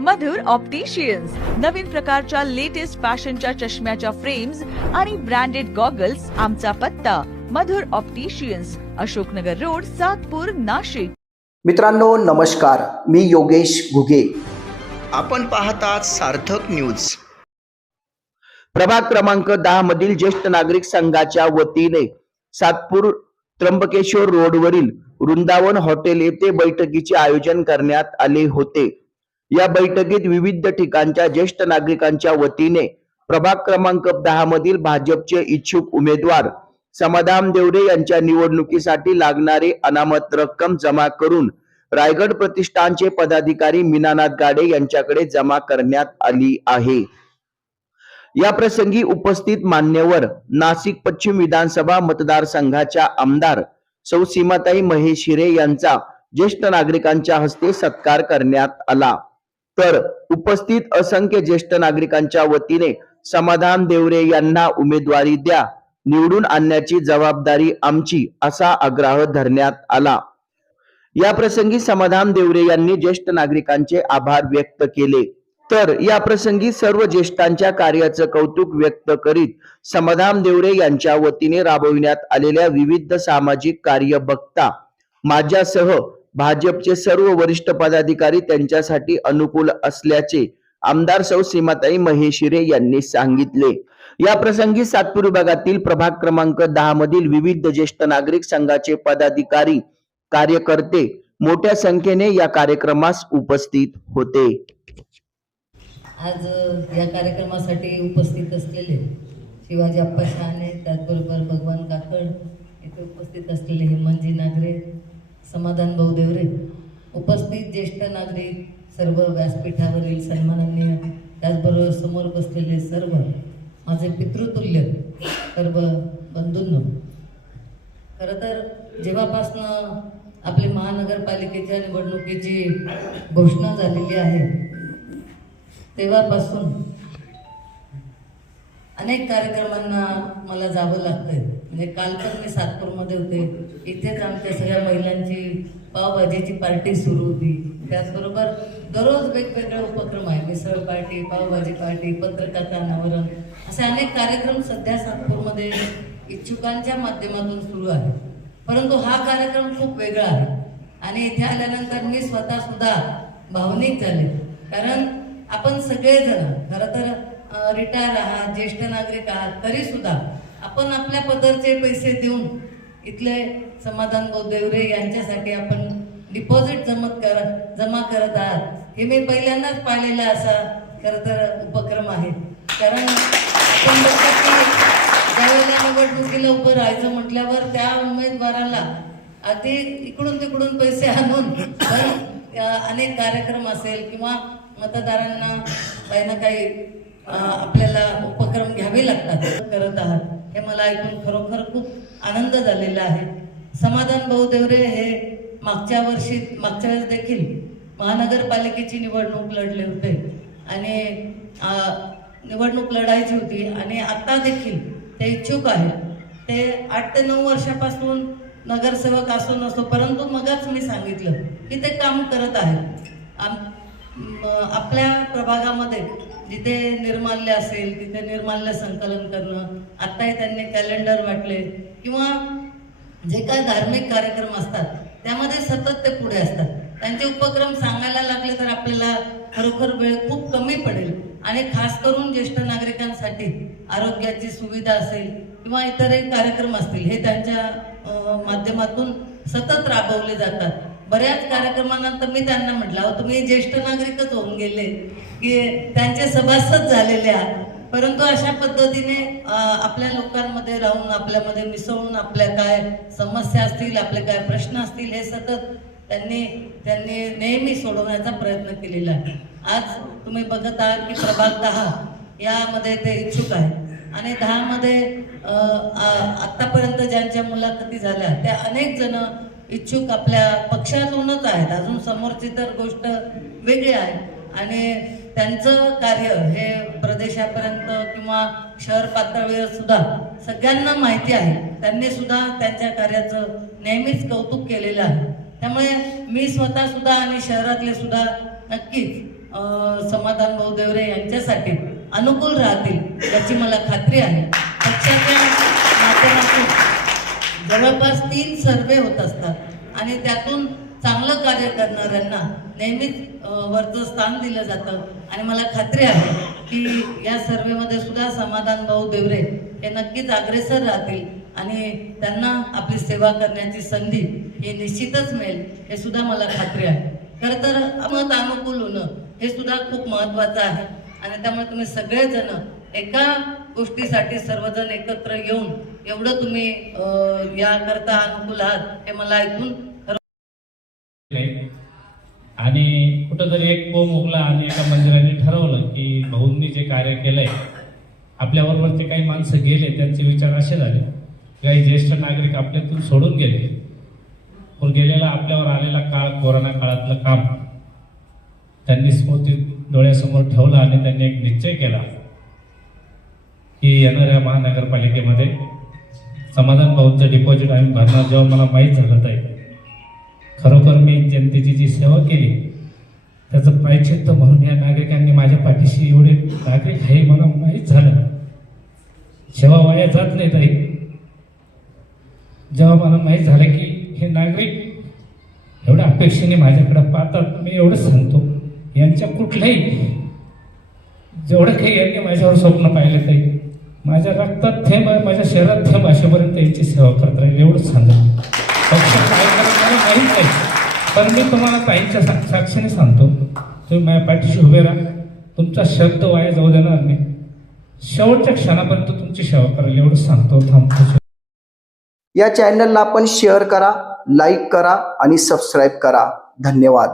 मधुर opticians नवीन प्रकारच्या latest फॅशनच्या चष्म्याच्या फ्रेम्स आणि ब्रँडेड गॉगल्स आमचा पत्ता. Madhur opticians Ashoknagar road Satpur Nashik. मित्रांनो नमस्कार. मी योगेश घुगे. आपण पाहतात सार्थक न्यूज प्रभाग क्रमांक दहा मधील ज्येष्ठ नागरिक संघाच्या वतीने सातपूर त्र्यंबकेश्वर रोडवरील वृंदावन हॉटेल येथे बैठकीचे आयोजन करण्यात आले होते. या बैठकीत विविध ठिकाणच्या ज्येष्ठ नागरिकांच्या वतीने प्रभाग क्रमांक दहा मधील भाजपचे इच्छुक उमेदवार समाधान देवडे यांच्या निवडणुकीसाठी लागणारी अनामत रक्कम जमा करून रायगड प्रतिष्ठानचे पदाधिकारी मीनानाथ गाडे यांच्याकडे जमा करण्यात आली आहे. या प्रसंगी उपस्थित मान्यवर नाशिक पश्चिम विधानसभा मतदारसंघाच्या आमदार सौ सीमाताई महेश हिरे यांचा ज्येष्ठ नागरिकांच्या हस्ते सत्कार करण्यात आला. तर उपस्थित असंख्य ज्येष्ठ नागरिकांच्या वतीने समाधान देवरे यांना उमेदवारी द्या. निवडून आणण्याची जबाबदारी आमची असा आग्रह धरण्यात आला. या प्रसंगी समाधान देवरे यांनी ज्येष्ठ नागरिकांचे आभार व्यक्त केले. तर या प्रसंगी सर्व ज्येष्ठांच्या कार्याचं कौतुक व्यक्त करीत समाधान देवरे यांच्या वतीने राबविण्यात आलेल्या विविध सामाजिक कार्य बघता माझ्यासह भाजपचे सर्व वरिष्ठ पदाधिकारी त्यांच्यासाठी अनुकूल असल्याचे आमदार सौ सीमाताई महेशिरे यांनी सांगितले. या प्रसंगी सातपूर विभागातील प्रभाग क्रमांक दहा मधील विविध ज्येष्ठ नागरिक संघाचे पदाधिकारी कार्यकर्ते मोठ्या संख्येने या कार्यक्रमास उपस्थित होते. आज या कार्यक्रमासाठी उपस्थित असलेले शिवाजी अप्पा शहाणे त्याचबरोबर भगवान काकड येथे उपस्थित असलेले हेमंतजी नागरे समाधान भाऊ देवरे. उपस्थित ज्येष्ठ नागरिक सर्व व्यासपीठावरील सन्माननीय त्याचबरोबर समोर बसलेले सर्व माझे पितृतुल्य सर्व बंधूंनो. खरं तर जेव्हापासनं आपली महानगरपालिकेच्या निवडणुकीची घोषणा झालेली आहे तेव्हापासून अनेक कार्यक्रमांना मला जावं लागतंय. म्हणजे काल पण मी सातपूरमध्ये होते. इथेच पावभाजीची पार्टी सुरू होती. त्याचबरोबर दररोज वेगवेगळे उपक्रम आहे मिसळ पार्टी पावभाजी पार्टी पत्रकारिता अनावरण असे अनेक कार्यक्रम सध्या सातपूरमध्ये इच्छुकांच्या माध्यमातून सुरू आहे परंतु हा कार्यक्रम खूप वेगळा आहे. आणि इथे आल्यानंतर मी स्वतः सुद्धा भावनिक झाले. कारण आपण सगळेजण खरं तर रिटायर आहात ज्येष्ठ नागरिक आहात तरी सुद्धा आपण आपल्या पदरचे पैसे देऊन इथले समाधान देवरे यांच्यासाठी आपण डिपॉझिट जमत कर जमा करत आहात. हे मी पहिल्यांदाच पाहिलेला असा खरं तर उपक्रम आहे. कारण आपण ज्यावेळेला निवडणुकीला उभं राहायचं म्हटल्यावर त्या उमेदवाराला अति इकडून तिकडून पैसे आणून पण अनेक कार्यक्रम असेल किंवा मतदारांना काही ना काही आपल्याला उपक्रम घ्यावे लागतात. करत आहात. हे मला ऐकून खरोखर खूप आनंद झालेला आहे. समाधान भाऊ देवरे हे मागच्या वर्षी मागच्या वेळेस देखील महानगरपालिकेची निवडणूक लढले होते. आणि निवडणूक लढायची होती आणि आत्ता देखील ते इच्छुक आहे ते आठ ते नऊ वर्षापासून नगरसेवक असो नसो परंतु मगच मी सांगितलं की ते काम करत आहेत. आम आपल्या प्रभागामध्ये जिथे निर्माल्य असेल तिथे निर्माल्य संकलन करणं. आत्ताही त्यांनी कॅलेंडर वाटले. किंवा जे काय धार्मिक कार्यक्रम असतात त्यामध्ये सतत ते पुढे असतात. त्यांचे उपक्रम सांगायला लागले तर आपल्याला खरोखर वेळ खूप कमी पडेल. आणि खास करून ज्येष्ठ नागरिकांसाठी आरोग्याची सुविधा असेल किंवा इतरही कार्यक्रम असतील हे त्यांच्या माध्यमातून सतत राबवले जातात. बऱ्याच कार्यक्रमानंतर मी त्यांना म्हटलं अहो तुम्ही ज्येष्ठ नागरिकच होऊन गेले की त्यांचे सभासद झालेले आहात. परंतु अशा पद्धतीने आपल्या लोकांमध्ये राहून आपल्यामध्ये मिसळून आपल्या काय समस्या असतील आपले काय प्रश्न असतील हे सतत त्यांनी त्यांनी नेहमी सोडवण्याचा प्रयत्न केलेला आहे. आज तुम्ही बघत आहात की प्रभाग दहा यामध्ये ते इच्छुक आहे आणि दहामध्ये आत्तापर्यंत ज्यांच्या मुलाखती झाल्या त्या अनेक जण इच्छुक आपल्या पक्षातूनच आहेत. अजून समोरची तर गोष्ट वेगळी आहे. आणि त्यांचं कार्य हे प्रदेशापर्यंत किंवा शहर पातळीवर सुद्धा सगळ्यांना माहिती आहे. त्यांनी सुद्धा त्यांच्या कार्याचं नेहमीच कौतुक केलेलं आहे. त्यामुळे मी स्वतः सुद्धा आणि शहरातले सुद्धा नक्कीच समाधान भाऊ देवरे यांच्यासाठी अनुकूल राहतील याची मला खात्री आहे. पक्षाच्या माध्यमातून जवळपास तीन सर्वे होत असतात. आणि त्यातून चांगलं कार्य करणाऱ्यांना नेहमीच वरचं स्थान दिलं जातं. आणि मला खात्री आहे की या सर्वेमध्ये सुद्धा समाधान भाऊ देवरे हे नक्कीच अग्रेसर राहतील आणि त्यांना आपली सेवा करण्याची संधी ही निश्चितच मिळेल हे सुद्धा मला खात्री आहे. खरं तर मत अनुकूल होणं हे सुद्धा खूप महत्त्वाचं आहे. आणि त्यामुळे तुम्ही सगळेजण एका गोष्टीसाठी सर्वजण एकत्र येऊन एवढं तुम्ही याकरता अनुकूल आहात हे मला ऐकून खरं आणि कुठंतरी एक कोम उगला आणि एका मंदिराने ठरवलं की भाऊंनी जे कार्य केलंय आपल्याबरोबर ते काही माणसं गेले त्यांचे विचार असे झाले काही ज्येष्ठ नागरिक आपल्यातून सोडून गेले. पण गेलेला आपल्यावर आलेला काळ कोरोना काळातलं काम त्यांनी स्मृती डोळ्यासमोर ठेवलं आणि त्यांनी एक निश्चय केला की येणाऱ्या महानगरपालिकेमध्ये समाधान भाऊंचं डिपॉझिट आम्ही भरणार जेव्हा मला माहीत झालं ताई. खरोखर मी जनतेची जी सेवा केली त्याचं प्रायचित्त म्हणून या नागरिकांनी माझ्या पाठीशी एवढे नागरिक आहे मला माहीत झालं. सेवा वाया जात नाही ताई. जेव्हा मला माहीत झालं की हे नागरिक एवढ्या अपेक्षेने माझ्याकडे पाहतात मी एवढंच सांगतो. यांच्या कुठल्याही जेवढं काही यांनी माझ्यावर स्वप्न पाहिलं ताई माझ्या रक्तात थेंब आहे माझ्या शरीरात थेंब अशापर्यंत यांची सेवा करत राहील एवढंच सांगतो पक्ष काय करणार माहीत नाही. पण मी तुम्हाला ताईंच्या सा- साक्षीने सांगतो. तुम्ही माझ्या पाठीशी उभे राहा. तुमचा शब्द वाया जाऊ देणार नाही. शेवटच्या क्षणापर्यंत तुमची सेवा करेल एवढंच सांगतो. थांबतो या चॅनलला आपण शेअर करा लाईक करा आणि सबस्क्राईब करा. धन्यवाद.